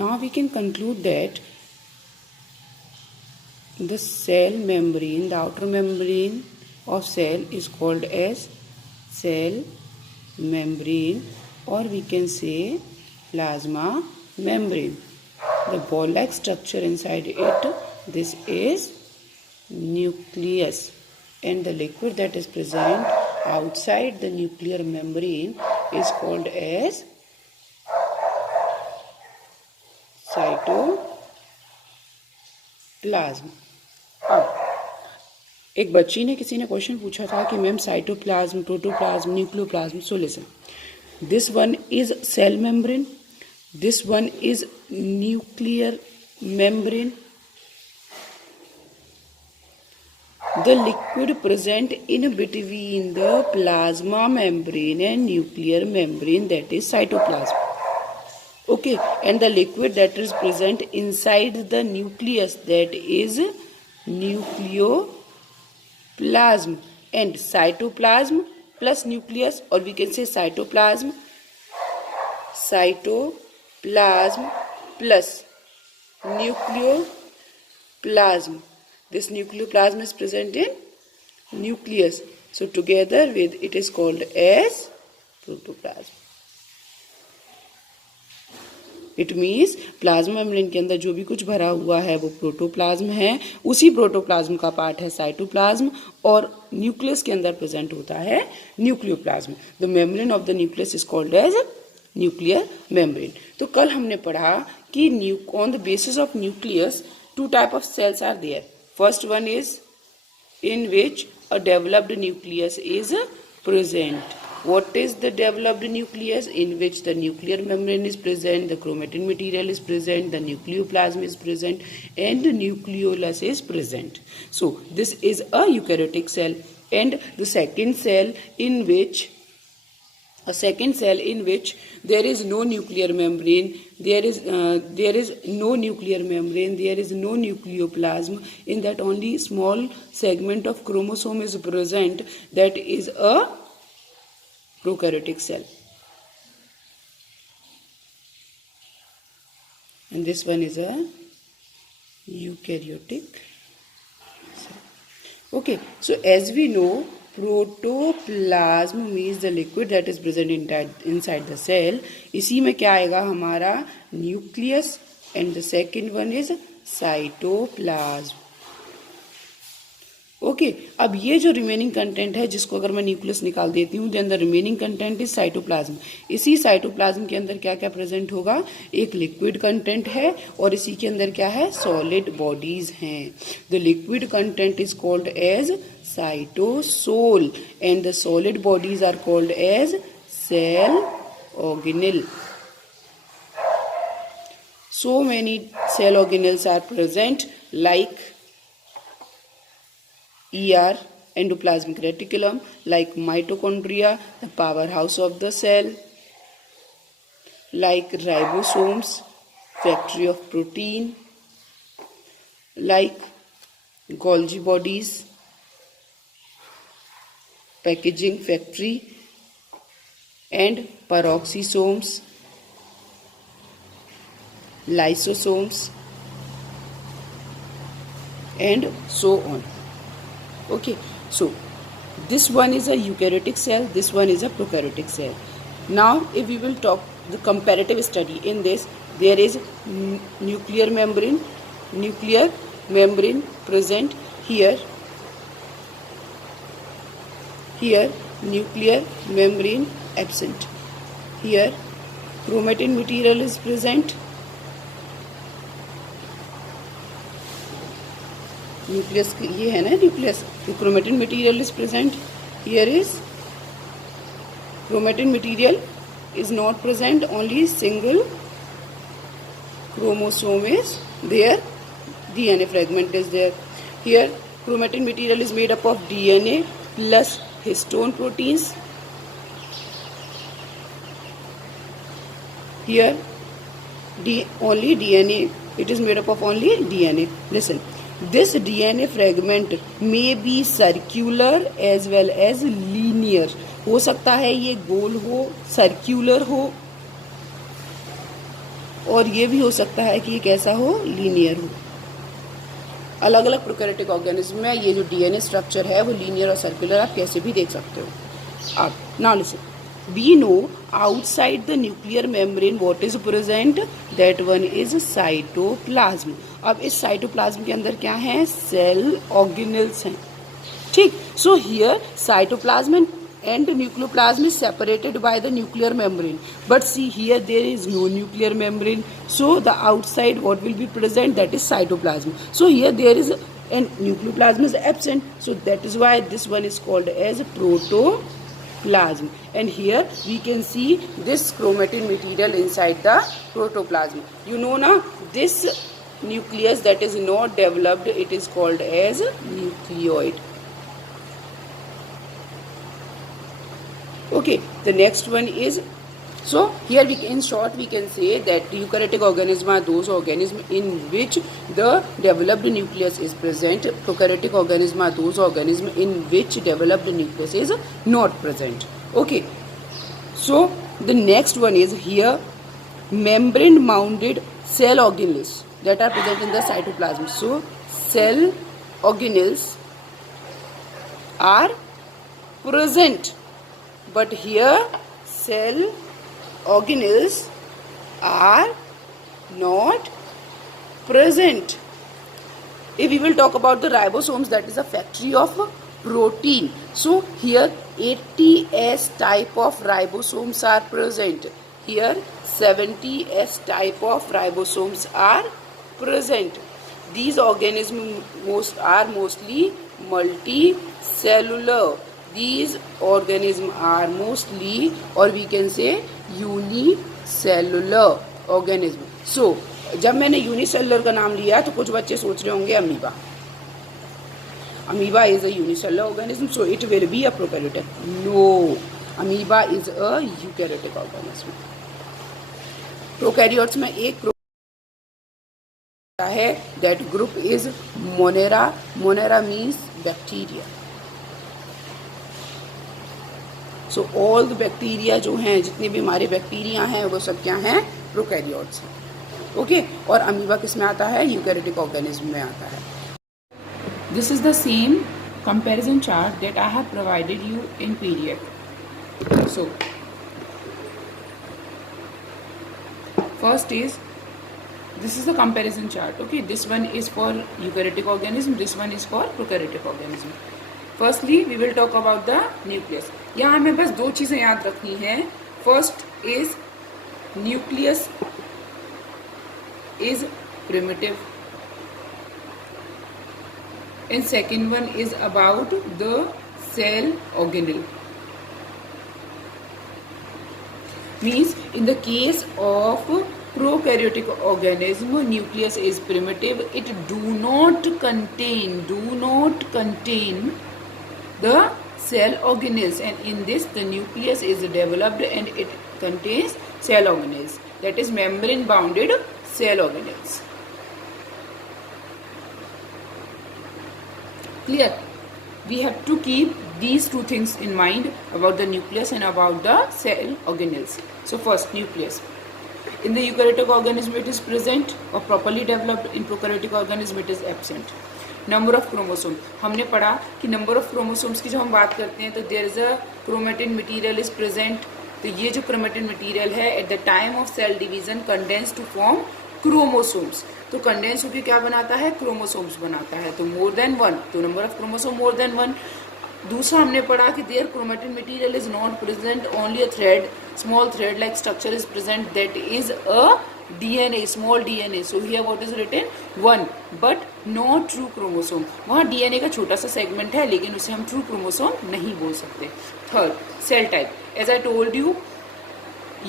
Now we can conclude that the cell membrane, the outer membrane of cell is called as cell membrane, or we can say plasma membrane. The ball-like structure inside it, this is nucleus, and the liquid that is present outside the nuclear membrane is called as cytoplasm. अब एक बच्ची ने किसी ने question पूछा था कि ma'am cytoplasm, protoplasm, nucleoplasm. So listen, this one is cell membrane, this one is nuclear membrane. The liquid present in between the plasma membrane and nuclear membrane, that is cytoplasm. Okay, and the liquid that is present inside the nucleus, that is nucleoplasm. And cytoplasm plus nucleus, or we can say cytoplasm plus nucleoplasm. This nucleoplasm is present in nucleus. So together with it is called as protoplasm. It means plasma membrane के अंदर जो भी कुछ भरा हुआ है वो protoplasm है. उसी प्रोटोप्लाज्म का पार्ट है साइटोप्लाज्म, और न्यूक्लियस के अंदर प्रेजेंट होता है nucleoplasm. The membrane of the nucleus is called as nuclear membrane. तो कल हमने पढ़ा कि on the basis of nucleus two type of cells are there. First one is in which a developed nucleus is present. What is the developed nucleus? In which the nuclear membrane is present, the chromatin material is present, the nucleoplasm is present, and the nucleolus is present. So this is a eukaryotic cell. And the second cell in which there is no nuclear membrane, there is no nuclear membrane, there is no nucleoplasm, in that only small segment of chromosome is present, that is a prokaryotic cell. And this one is a eukaryotic cell. Okay, so as we know, protoplasm means the liquid that is present inside the cell. इसी में क्या आएगा हमारा nucleus, and the second one is cytoplasm. Okay, अब ये जो remaining content है, जिसको अगर मैं न्यूक्लियस निकाल देती हूँ, then the remaining content is cytoplasm. इसी साइटोप्लाज्म के अंदर क्या क्या प्रेजेंट होगा? एक लिक्विड कंटेंट है, और इसी के अंदर क्या है? सॉलिड बॉडीज हैं. The liquid content is called as cytosol, and the solid bodies are called as cell organelle. So many cell organelles are present, like ER, endoplasmic reticulum, like mitochondria, the powerhouse of the cell, like ribosomes, factory of protein, like Golgi bodies, packaging factory, and peroxisomes, lysosomes, and so on. Okay, so this one is a eukaryotic cell, this one is a prokaryotic cell. Now if we will talk the comparative study, in this there is nuclear membrane present here. Here nuclear membrane absent. Here chromatin material is present. Nucleus ये है ना nucleus. The chromatin material is present. Here is chromatin material is not present. Only single chromosome is there. DNA fragment is there. Here chromatin material is made up of DNA plus histone proteins. Here only DNA, it is made up of only DNA. Listen, this DNA fragment may be circular as well as linear. हो सकता है ये गोल हो, circular हो, और ये भी हो सकता है कि ये कैसा हो, लीनियर हो। अलग अलग प्रोकैरियोटिक ऑर्गेनिज्म में ये जो डीएनए स्ट्रक्चर है वो लीनियर और सर्कुलर आप कैसे भी देख सकते हो। अब now listen, we know outside the nuclear membrane what is present, that one is cytoplasm। अब इस साइटोप्लाज्म के अंदर क्या है, सेल ऑर्गेनेल्स हैं, ठीक। So here cytoplasm and nucleoplasm is separated by the nuclear membrane, but see here there is no nuclear membrane, so the outside what will be present, that is cytoplasm. So here there is and nucleoplasm is absent, so that is why this one is called as protoplasm. And here we can see this chromatin material inside the protoplasm. You know na, this nucleus that is not developed, it is called as nucleoid. Okay, the next one is, so here we in short we can say that eukaryotic organisms are those organisms in which the developed nucleus is present. Prokaryotic organisms are those organisms in which developed nucleus is not present. Okay, so the next one is here membrane mounted cell organelles that are present in the cytoplasm. So cell organelles are present, but here cell organelles are not present. If we will talk about the ribosomes, that is a factory of protein. So here 80S type of ribosomes are present. Here 70S type of ribosomes are present. These organisms are mostly multicellular. These organisms are mostly, or we can say unicellular organism. So जब मैंने unicellular का नाम लिया तो कुछ बच्चे सोच रहे होंगे amoeba. Amoeba is a unicellular organism, so it will be a prokaryotic. No, amoeba is a eukaryotic organism. Prokaryotes में एक है, that group is Monera. Monera means bacteria. So all the bacteria जो हैं, जितने भी हमारे बैक्टीरिया हैं वो सब क्या हैं, प्रोकैरियोट्स हैं. ओके, और अमीबा किस में आता है, यूकैरियोटिक ऑर्गेनिज्म में आता है. This is the same comparison chart that I have provided you in PDF. So first is, this is the comparison chart. Okay, this one is for eukaryotic organism, this one is for prokaryotic organism. Firstly we will talk about the nucleus. यहाँ हमें बस दो चीज़ें याद रखनी है. First is nucleus is primitive, and second one is about the cell organelle. Means in the case of prokaryotic organism, nucleus is primitive. It do not contain the cell organelles, and in this the nucleus is developed and it contains cell organelles, that is membrane bounded cell organelles. Clear? We have to keep these two things in mind about the nucleus and about the cell organelles. So first, nucleus. In the eukaryotic organism it is present or properly developed. In prokaryotic organism it is absent. Number of chromosome, हमने पढ़ा कि number of chromosomes की जब हम बात करते हैं तो there is a chromatin material is present. तो ये जो क्रोमेटिन मटेरियल है at the time of cell division condense to form chromosomes. तो कंडेंस होकर क्या बनाता है, क्रोमोसोम्स बनाता है. तो मोर देन वन, तो number of chromosome more than one. दूसरा हमने पढ़ा कि there chromatin material is not present, only a thread, small thread like structure is present, that is a DNA, small DNA. So here what is written, one, but not true chromosome. वहाँ DNA का छोटा सा segment है लेकिन उसे हम true chromosome नहीं बोल सकते. Third, cell type. As I told you,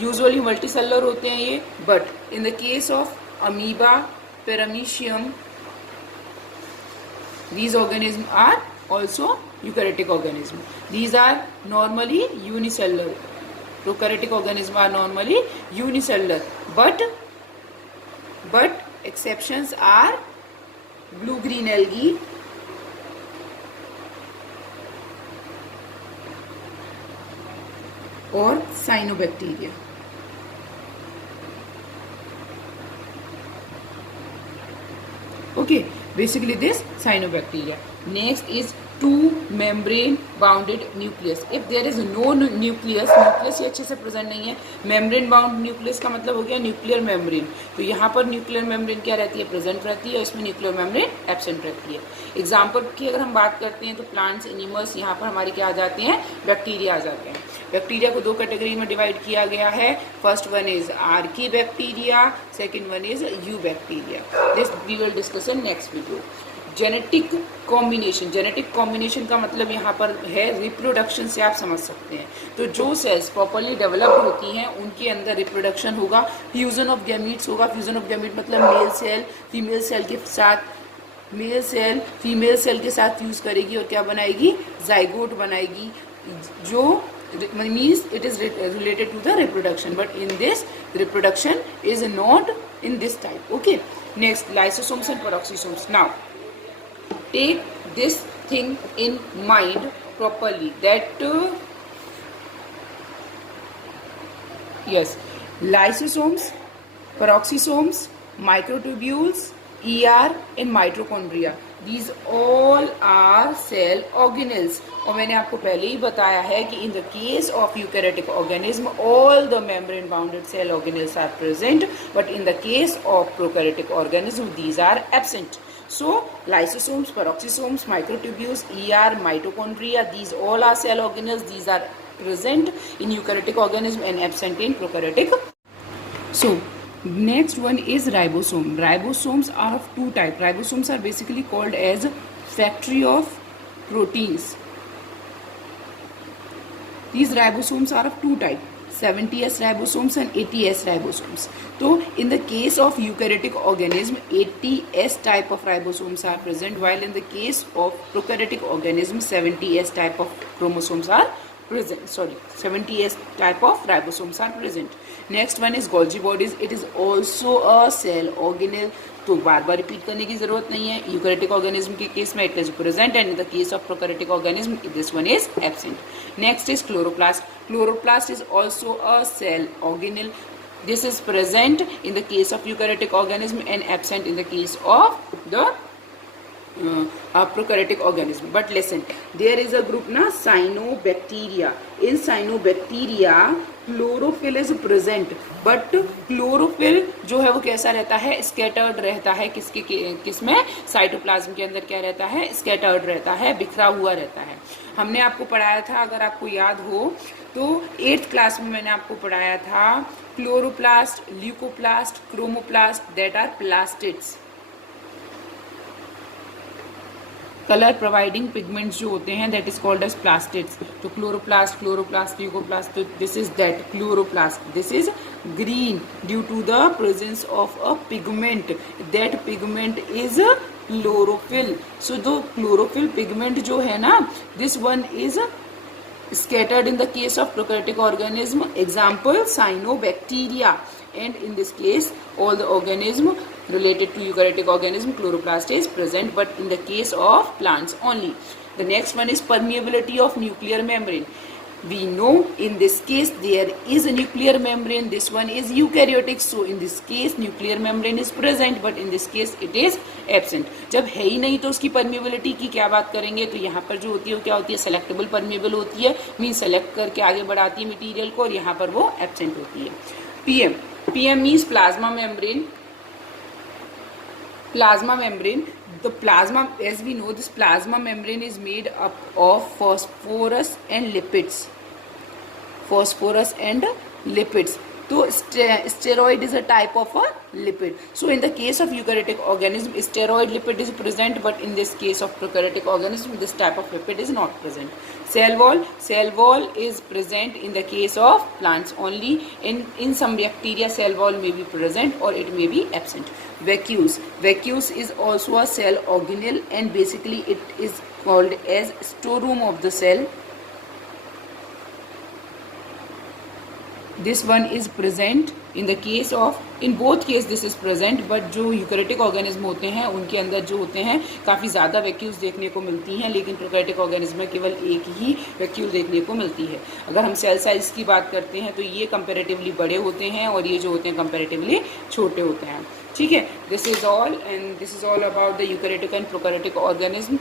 usually multicellular होते हैं ये, but in the case of amoeba, paramecium, these organisms are also eukaryotic organisms. These are normally unicellular. Prokaryotic organisms are normally unicellular, but exceptions are blue green algae, or cyanobacteria. Okay, basically this cyanobacteria. Next is two membrane bounded nucleus. If there is no nucleus ये अच्छे से present नहीं है, membrane bound nucleus का मतलब हो गया nuclear membrane. तो यहाँ पर न्यूक्लियर मेम्ब्रेन क्या रहती है, प्रेजेंट रहती है, और इसमें न्यूक्लियर मेम्ब्रेन एब्सेंट रहती है. एग्जाम्पल की अगर हम बात करते हैं तो प्लांट्स, एनिमल्स, यहाँ पर हमारे क्या आ जाते हैं, बैक्टीरिया आ जाते हैं. बैक्टीरिया को दो कैटेगरी में डिवाइड किया गया है. First one is archaebacteria, second one is eubacteria. This we will discuss in next video. Genetic combination. Genetic combination का मतलब यहाँ पर है रिप्रोडक्शन से आप समझ सकते हैं. तो जो सेल्स प्रॉपरली डेवलप्ड होती हैं उनके अंदर रिप्रोडक्शन होगा, फ्यूजन ऑफ गैमीट्स होगा. फ्यूजन ऑफ गैमीट मतलब मेल सेल फीमेल सेल के साथ, मेल सेल फीमेल सेल के साथ फ्यूज करेगी और क्या बनाएगी, जाइगोट बनाएगी, जो means it is related to the reproduction, but in this reproduction is not in this type. Okay, next lysosomes and peroxisomes. Now take this thing in mind properly, that yes, lysosomes, peroxisomes, microtubules, ER and mitochondria, these all are cell organelles. और मैंने आपको पहले ही बताया है कि in the case of eukaryotic organism all the membrane bounded cell organelles are present, but in the case of prokaryotic organism these are absent. So lysosomes, peroxisomes, microtubules, ER, mitochondria, these all are cell organelles. These are present in eukaryotic organism and absent in prokaryotic. So next one is ribosome. Ribosomes are of two types. Ribosomes are basically called as factory of proteins. These ribosomes are of two types, 70S ribosomes and 80S ribosomes. So in the case of eukaryotic organism, 80S type of ribosomes are present, while in the case of prokaryotic organism, 70S type of chromosomes are present. 70S type of ribosomes are present. Next one is Golgi bodies. It is also a cell organelle. तो बार बार repeat करने की जरूरत नहीं है. Eukaryotic organism के case में it is present and in the case of prokaryotic organism this one is absent. Next is chloroplast. Chloroplast is also a cell organelle. This is present in the case of eukaryotic organism and absent in the case of the prokaryotic organism. But listen, there is a group na cyanobacteria. In cyanobacteria chlorophyll is present, but chlorophyll जो है वो कैसा रहता है, scattered रहता है. किसमें, cytoplasm के अंदर क्या रहता है, scattered रहता है, बिखरा हुआ रहता है. हमने आपको पढ़ाया था, अगर आपको याद हो तो 8th क्लास में मैंने आपको पढ़ाया था chloroplast, leucoplast, chromoplast, that are plastids. Colour providing pigments जो होते हैं that is called as plastids. तो क्लोरोप्लास्ट, ल्यूकोप्लास्ट, तो this is that chloroplast. This is green due to the presence of a pigment. That pigment is chlorophyll. So the chlorophyll pigment जो है ना, this one is scattered in the case of prokaryotic organism. Example, cyanobacteria. And in this case all the organism related to eukaryotic organism, chloroplast is present, but in the case of plants only. The next one is permeability of nuclear membrane. We know in this case there is a nuclear membrane. This one is eukaryotic, so in this case nuclear membrane is present, but in this case it is absent. जब है ही नहीं तो उसकी permeability की क्या बात करेंगे. तो यहाँ पर जो होती है वो क्या होती है, selectable permeable होती है, मीन सेलेक्ट करके आगे बढ़ाती है मटीरियल को, और यहाँ पर वो absent होती है. PM means plasma membrane. Plasma membrane. The plasma, as we know, this plasma membrane is made up of phosphorus and lipids. Phosphorus and lipids. So steroid is a type of a lipid. So in the case of eukaryotic organism, steroid lipid is present, but in this case of prokaryotic organism, this type of lipid is not present. Cell wall is present in the case of plants only. In some bacteria, cell wall may be present or it may be absent. Vacuole is also a cell organelle, and basically it is called as storeroom of the cell. This one is present in the case of, in both case this is present, but जो eukaryotic organism होते हैं उनके अंदर जो होते हैं काफ़ी ज़्यादा वैक्यूल्स देखने को मिलती हैं, लेकिन प्रोकैरियोटिक ऑर्गेनिज्म में केवल एक ही वैक्यूल देखने को मिलती है। अगर हम सेल साइज की बात करते हैं तो ये कंपेरेटिवली बड़े होते हैं और ये जो होते हैं कंपेरेटिवली छोटे होते हैं। ठीक है, this is all and this is all about the eukaryotic and prokaryotic organism.